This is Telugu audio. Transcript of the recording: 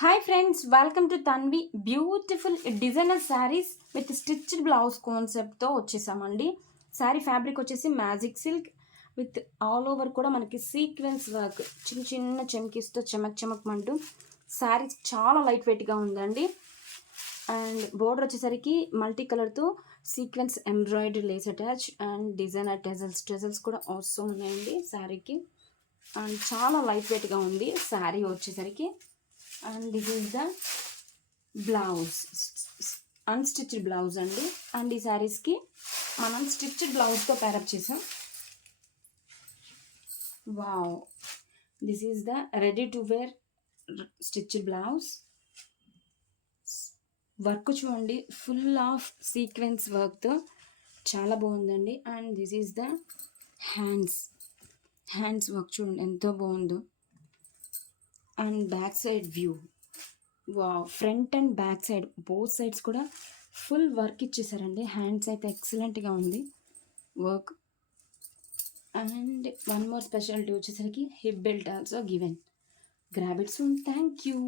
Hi friends, welcome to Tanvi beautiful designer saris with stitched blouse కాన్సెప్ట్తో వచ్చేసామండి. శారీ ఫ్యాబ్రిక్ వచ్చేసి magic silk with all over కూడా మనకి సీక్వెన్స్ వర్క్ చిన్న చిన్న చెమ్కీస్తో చమక్ శారీ చాలా లైట్ వెయిట్గా ఉందండి. అండ్ బోర్డర్ వచ్చేసరికి మల్టీ కలర్తో sequence embroidery lace attach and designer టెజల్స్ కూడా అవసరం ఉన్నాయండి శారీకి. అండ్ చాలా లైట్ వెయిట్గా ఉంది శారీ వచ్చేసరికి. And this is the blouse, unstitched blouse అండి. అండ్ ఈ శారీస్కి మనం స్టిచ్డ్ బ్లౌజ్తో ప్యారప్ చేసాం. Wow, this is the ready to wear stitched blouse. Work చూడండి, ఫుల్ ఆఫ్ సీక్వెన్స్ వర్క్తో చాలా బాగుందండి. And this is the hands work చూడండి ఎంతో బాగుందో. And back side view, front and back side both sides కూడా ఫుల్ వర్క్ ఇచ్చేసారండి. హ్యాండ్స్ అయితే ఎక్సలెంట్గా ఉంది work. And one more speciality వచ్చేసరికి hip belt also given. Grab it soon. Thank you.